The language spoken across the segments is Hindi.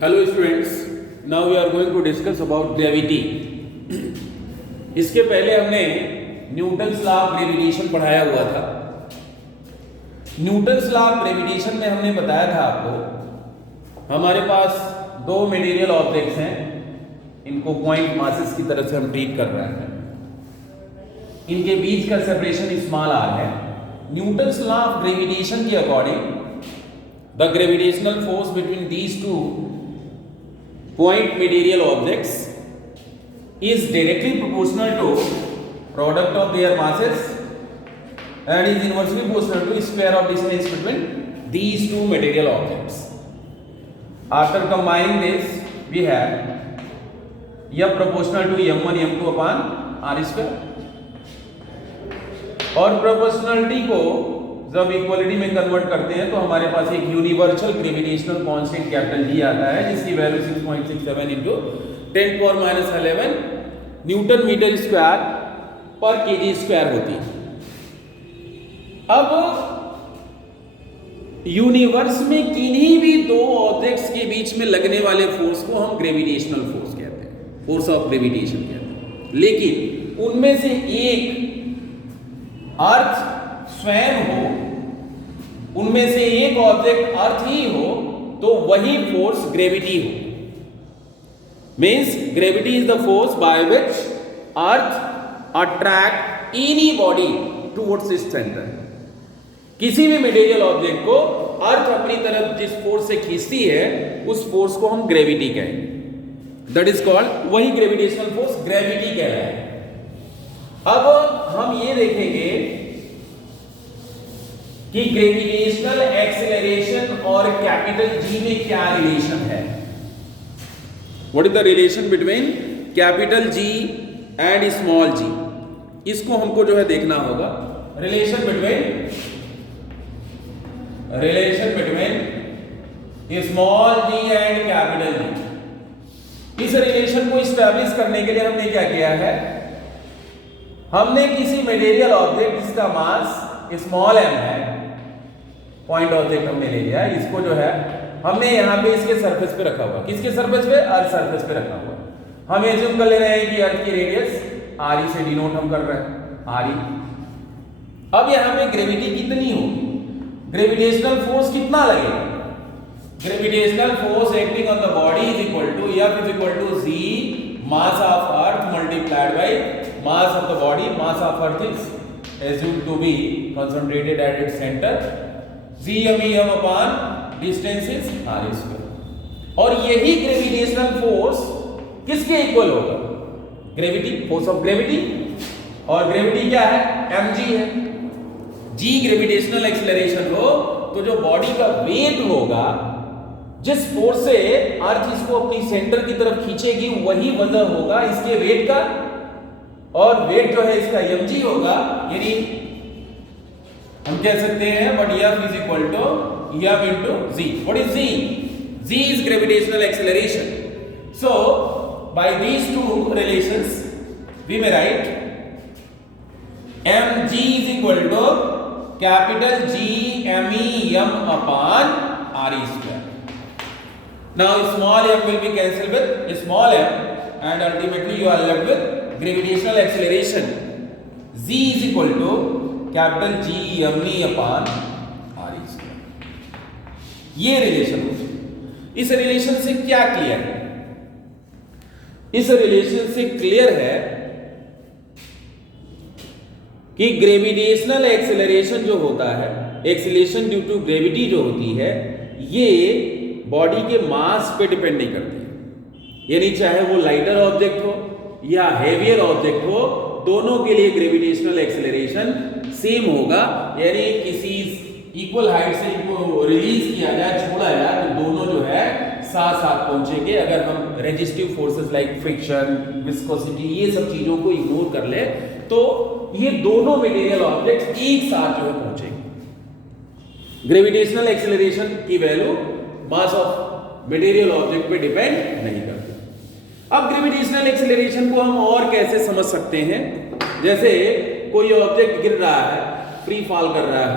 Hello students, now we are going to discuss about gravity. इसके पहले हमने न्यूटन्स लॉ ऑफ ग्रेविटेशन पढ़ाया हुआ था। न्यूटन्स लॉ ऑफ ग्रेविटेशन में हमने बताया था आपको, हमारे पास दो मटेरियल ऑब्जेक्ट्स हैं, इनको पॉइंट मासेस की तरह से हम ट्रीट कर रहे हैं, इनके बीच का सेपरेशन स्मॉल आर है। न्यूटन्स लॉ ऑफ ग्रेविटेशन के according the gravitational force between these two point material objects is directly proportional to product of their masses and is inversely proportional to square of distance between these two material objects. After combining this, we have F proportional to m1 m2 upon r square. और प्रोपोर्शनलिटी को जब इक्वलिटी में कन्वर्ट करते हैं तो हमारे पास एक universal gravitational constant capital G आता है, जिसकी value 6.67 into 10⁻11 newton metre square पर केजी स्क्वायर होती है। अब यूनिवर्स में किन्हीं भी दो ऑब्जेक्ट्स के बीच में लगने वाले फोर्स को हम ग्रेविटेशनल फोर्स कहते हैं, फोर्स ऑफ ग्रेविटेशन कहते हैं। लेकिन उनमें से एक अर्थ स्वयं हो, उनमें से एक ऑब्जेक्ट अर्थ ही हो, तो वही फोर्स ग्रेविटी हो। Means gravity is the force by which earth attract any body towards its centre. किसी भी मटेरियल ऑब्जेक्ट को अर्थ अपनी तरफ जिस फोर्स से खींचती है, उस फोर्स को हम ग्रेविटी कहेंगे। दैट इज कॉल्ड, वही ग्रेविटेशनल फोर्स ग्रेविटी कह रहा है। अब हम ये देखेंगे कि ग्रेविटेशनल एक्सेलरेशन और कैपिटल जी में क्या रिलेशन है। What is the relation between capital G and small G, इसको हमको जो है देखना होगा। Relation between small G and capital G. इस रिलेशन को इस्टेब्लिश करने के लिए हमने क्या किया है, हमने किसी मटेरियल ऑब्जेक्ट जिसका मास स्मॉल m है, पॉइंट ऑब्जेक्ट हमने ले लिया, इसको जो है हमने यहाँ पे इसके सरफेस पे रखा हुआ। किसके सरफेस पे? अर्थ सरफेस पे रखा हुआ। हम एज्यूम कर ले रहे हैं कि अर्थ की रेडियस RE से डिनोट हम कर रहे हैं, RE। अब यहाँ पे ग्रेविटी कितनी होगी, ग्रेविटेशनल फोर्स कितना लगेगा? Gravitational force acting on the body is equal to F is equal to G mass of Earth multiplied by mass of the body. Mass of Earth is assumed to be concentrated at its center, gm upon distance is r square। और यही ग्रेविटेशनल फोर्स किसके इक्वल होगा? Gravity, force of gravity. और ग्रेविटी क्या है? mg है। g ग्रेविटेशनल एक्सेलरेशन हो तो जो बॉडी का वेट होगा, जिस फोर्स से अर्थ इसको अपनी सेंटर की तरफ खींचेगी, वही वजन होगा इसके वेट का, और वेट जो है इसका mg होगा। यानी हम कह सकते हैं but F is equal to M into G. What is G? G is gravitational acceleration. So by these two relations we may write mg is equal to capital G m upon RE square. Now small m will be cancelled with small m and ultimately you are left with gravitational acceleration z is equal to capital G m upon r square। ये रिलेशन हो। इस रिलेशन से क्या क्लियर है? इस रिलेशन से क्लियर है कि ग्रेविटेशनल एक्सेलरेशन जो होता है, एक्सेलरेशन ड्यू टू ग्रेविटी जो होती है, ये बॉडी के मास पे डिपेंड नहीं करती। यानी चाहे वो लाइटर ऑब्जेक्ट हो या हेवियर ऑब्जेक्ट हो, दोनों के लिए ग्रेविटेशनल एक्सेलरेशन सेम होगा। यानी किसी इक्वल हाइट से इनको रिलीज किया जाए, छोड़ा जाए, तो दोनों जो है साथ साथ पहुंचेंगे। अगर हम resistive forces like friction, viscosity, ये सब चीजों को इग्नोर कर ले तो ये दोनों मटेरियल ऑब्जेक्ट एक साथ जो है पहुंचेंगे। ग्रेविटेशनल एक्सेलरेशन की value mass of material object पे डिपेंड नहीं करती। अब ग्रेविटेशनल एक्सेलरेशन को हम और कैसे समझ सकते हैं? जैसे कोई ऑब्जेक्ट गिर रहा है, फ्री फॉल कर रहा है,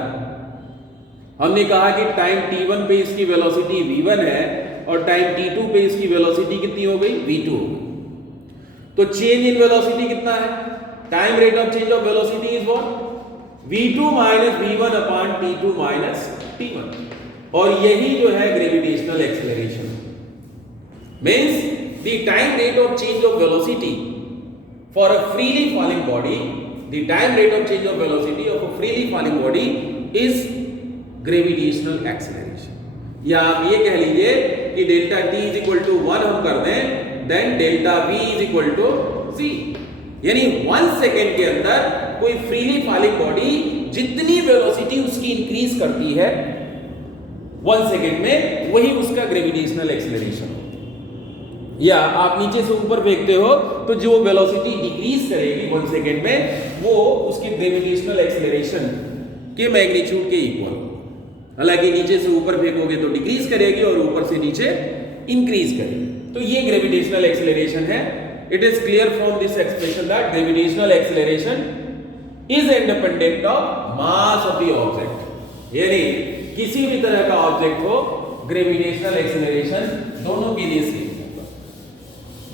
हमने कहा कि टाइम t1 पे इसकी वेलोसिटी v1 है और टाइम t2 पे इसकी वेलोसिटी कितनी हो गई, v2 हो गई। तो चेंज इन वेलोसिटी कितना है, time rate of change of velocity is what, v2 minus v1 upon t2 minus t1, और यही जो है gravitational acceleration. Means the time rate of change of velocity for a freely falling body, the time rate of change of velocity of a freely falling body is gravitational acceleration. या आप ये कह लीजिए कि delta t is equal to 1 हम कर दें, then delta v is equal to c, यानी 1 सेकेंड के अंदर कोई फ्रीली फॉलिंग बॉडी जितनी वेलोसिटी उसकी इंक्रीज करती है 1 सेकेंड में, वही उसका ग्रेविटेशनल एक्सेलरेशन होता है। या आप नीचे से ऊपर फेंकते हो तो जो वेलोसिटी डिक्रीज करेगी 1 सेकेंड में, वो उसके ग्रेविटेशनल एक्सेलरेशन के मैग्नीट्यूड के इक्वल होगा। हालांकि नीचे से ऊपर फेंकोगे तो डिक्रीज करेगी और ऊपर से नीचे इंक्रीज करेगी। तो ये ग्रेविटेशनल एक्सेलरेशन है। It is clear from this expression that gravitational acceleration is independent of mass of the object, यानी किसी भी तरह का ऑब्जेक्ट हो, ग्रेविटेशनल एक्सेलरेशन दोनों के लिए सेम होगा।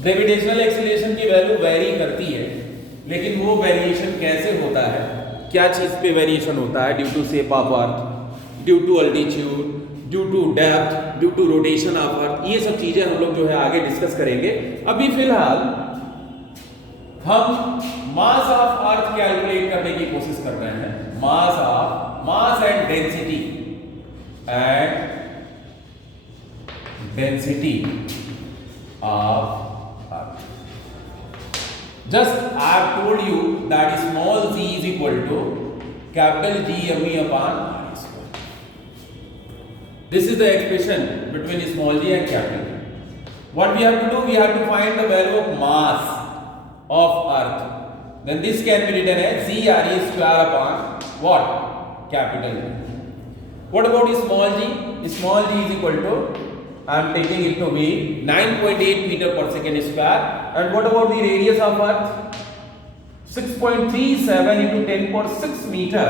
ग्रेविटेशनल एक्सेलरेशन की वैल्यू वेरी करती है, लेकिन वो वेरिएशन कैसे होता है, क्या चीज पे वेरिएशन होता है, due to shape of Earth, due to altitude, due to depth, due to rotation of Earth, ये सब चीजें हम लोग जो है आगे डिस्कस करेंगे। अभी फिलहाल हम मास ऑफ अर्थ कैलकुलेट करने की कोशिश कर रहे हैं। Mass and density of Earth. Just I have told you that small g is equal to capital G me upon r square. This is the expression between small g and capital G. What we have to do? We have to find the value of mass of Earth. Then this can be written as g r e square upon what? Capital G. What about small g? Small g is equal to, I am taking it to be 9.8 meter per second square. And what about the radius of Earth? 6.37 into 10 power 6 meter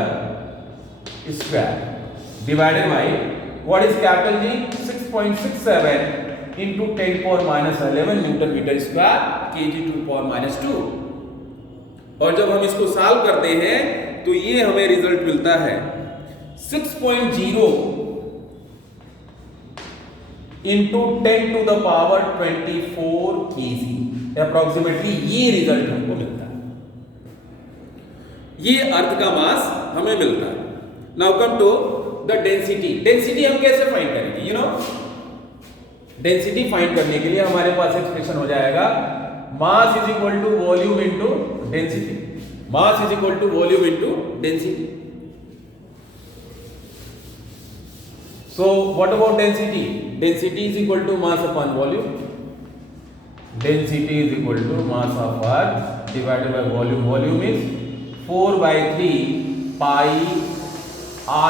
square divided by what is capital G? 6.67 into 10 power minus 11 Newton meter square kg to power minus 2. और जब हम इसको सॉल्व करते हैं तो ये हमें रिजल्ट मिलता है 6.0 into 10 to the power 24 kg, approximately ये रिजल्ट हमको मिलता है, ये अर्थ का मास हमें मिलता है। Now come to the density. Density हम कैसे फाइंड करेंगे? यू नो, डेंसिटी फाइंड करने के लिए हमारे पास एक्सप्रेशन हो जाएगा mass is equal to volume into density. Mass is equal to volume into density. So what about density? Density is equal to mass upon volume. Density is equal to mass of Earth divided by volume. Volume is 4 by 3 pi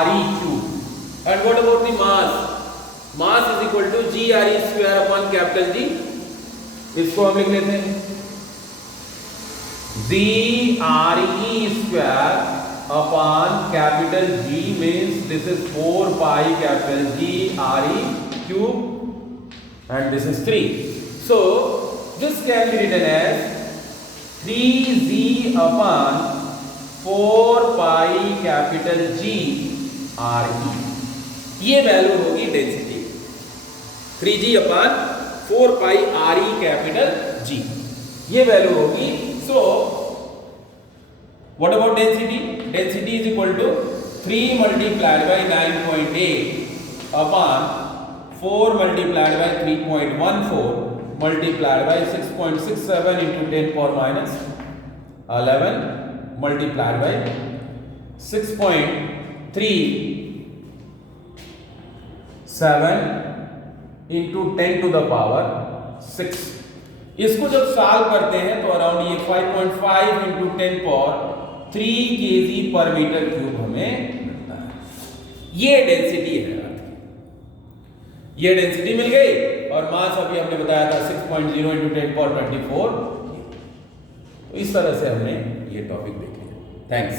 re cube. And what about the mass? Mass is equal to g re square upon capital G. इसको हम लिख लेते हैं g re square upon capital G, means this is 4 pi capital G re cube and this is 3. So this can be written as 3g upon 4 pi capital G re. ये वैल्यू होगी density, 3g upon 4 pi re capital G, ये वैल्यू होगी। So what about density? Density is equal to 3 multiplied by 9.8 upon 4 multiplied by 3.14 multiplied by 6.67 into 10 power minus 11 multiplied by 6.37 into 10 to the power 6। इसको जब सॉल्व करते हैं तो अराउंड ये 5.5 into 10 power 3 kg पर मीटर क्यूब हमें मिलता है। ये डेंसिटी है, ये डेंसिटी मिल गई। और मास अभी हमने बताया था 6.0 into 10 power 24। तो इस तरह से हमने ये टॉपिक देखे। थैंक्स।